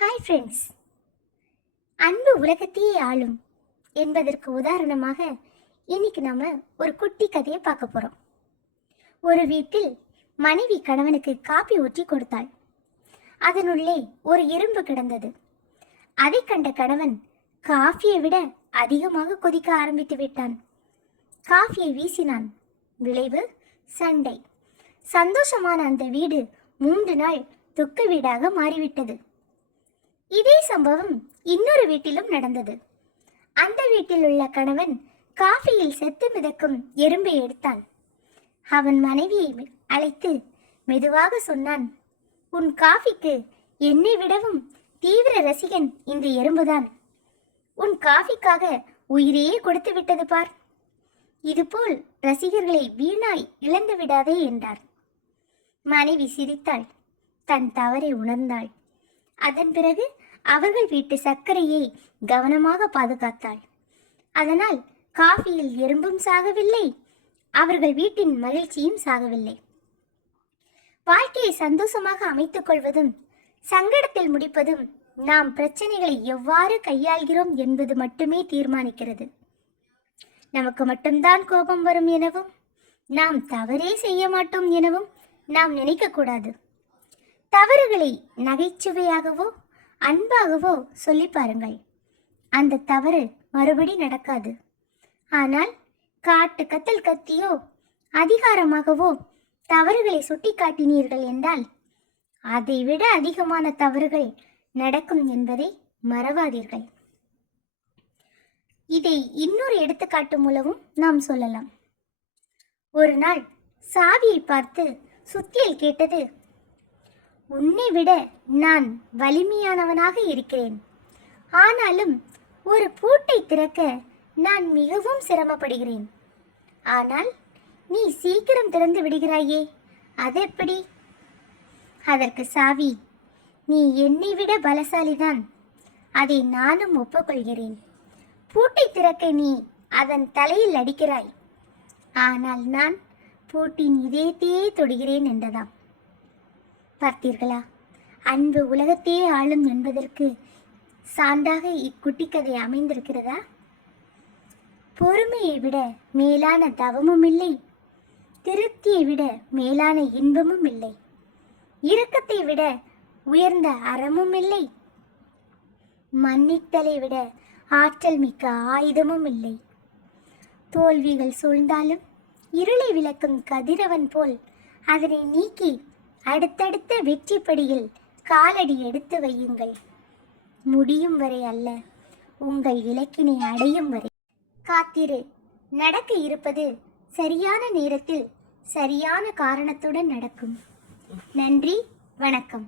Hi friends அன்பு உலகத்தையே ஆளும் என்பதற்கு உதாரணமாக இன்னைக்கு நாம ஒரு குட்டி கதையை பார்க்க போறோம். ஒரு வீட்டில் மனைவி கணவனுக்கு காப்பி ஊற்றி கொடுத்தாள். அதனுள்ளே ஒரு எறும்பு கிடந்தது. அதை கண்ட கணவன் காஃபியை விட அதிகமாக கொதிக்க ஆரம்பித்து விட்டான். காஃபியை வீசினான். விளைவு சண்டை. சந்தோஷமான அந்த வீடு மூன்று நாள் துக்க வீடாக மாறிவிட்டது. இதே சம்பவம் இன்னொரு வீட்டிலும் நடந்தது. அந்த வீட்டில் உள்ள கணவன் காஃபியில் செத்து மிதக்கும் எறும்பை எடுத்தான். அவன் மனைவியை அழைத்து மெதுவாக சொன்னான் உன் காஃபிக்கு என்னை விடவும் தீவிர ரசிகன் இந்த எறும்புதான். உன் காஃபிக்காக உயிரையே கொடுத்து விட்டது பார். இதுபோல் ரசிகர்களை வீணாய் இழந்து விடாதே என்றார். மனைவி சிரித்தாள். தன் தவறை உணர்ந்தாள். அதன் பிறகு அவர்கள் வீட்டு சர்க்கரையை கவனமாக பாதுகாத்தாள். அதனால் காஃபியில் எறும்பும் சாகவில்லை அவர்கள் வீட்டின் மகிழ்ச்சியும் சாகவில்லை. வாழ்க்கையை சந்தோஷமாக அமைத்துக் கொள்வதும் சங்கடத்தில் முடிப்பதும் நாம் பிரச்சனைகளை எவ்வாறு கையாள்கிறோம் என்பது மட்டுமே தீர்மானிக்கிறது. நமக்கு மட்டும்தான் கோபம் வரும் எனவும் நாம் தவறே செய்ய மாட்டோம் எனவும் நாம் நினைக்கக்கூடாது தவறுகளை நகைச்சுவையாகவோ அன்பாகவோ சொல்லி பாருங்கள். அந்த தவறு மறுபடி நடக்காது. ஆனால் காட்டு கத்தல் கத்தியோ அதிகாரமாகவோ தவறுகளை சுட்டிக்காட்டினீர்கள் என்றால் அதைவிட அதிகமான தவறுகள் நடக்கும் என்பதை மறவாதீர்கள். இதை இன்னொரு எடுத்துக்காட்டு மூலமும் நாம் சொல்லலாம். ஒரு நாள் சாவியை பார்த்து சுத்தியல் கேட்டது உன்னை விட நான் வலிமையானவனாக இருக்கிறேன். ஆனாலும் ஒரு பூட்டை திறக்க நான் மிகவும் சிரமப்படுகிறேன். ஆனால் நீ சீக்கிரம் திறந்து விடுகிறாயே அதெப்படி? அதற்கு சாவி நீ என்னை விட பலசாலிதான் அதை நானும் ஒப்புக்கொள்கிறேன். பூட்டை திறக்க நீ அதன் தலையில் அடிக்கிறாய். ஆனால் நான் பூட்டின் இதயத்தையே தொடுகிறேன் என்றதாம். பார்த்தீர்களா? அன்பு உலகத்தையே ஆளும் என்பதற்கு சான்றாக இக்குட்டி கதை அமைந்திருக்கிறதா? பொறுமையை விட மேலான தவமும் இல்லை. திருப்தியை விட மேலான இன்பமும் இல்லை. இரக்கத்தை விட உயர்ந்த அறமும் இல்லை. மன்னித்தலை விட ஆற்றல் மிக்க ஆயுதமும் இல்லை. தோல்விகள் சூழ்ந்தாலும் இருளை விளக்கும் கதிரவன் போல் அதனை நீக்கி அடுத்தடுத்த வெற்றி படியில் காலடி எடுத்து வையுங்கள். முடியும் வரை அல்ல உங்கள் இலக்கினை அடையும் வரை. காத்திரு நடக்க இருப்பது சரியான நேரத்தில் சரியான காரணத்துடன் நடக்கும். நன்றி வணக்கம்.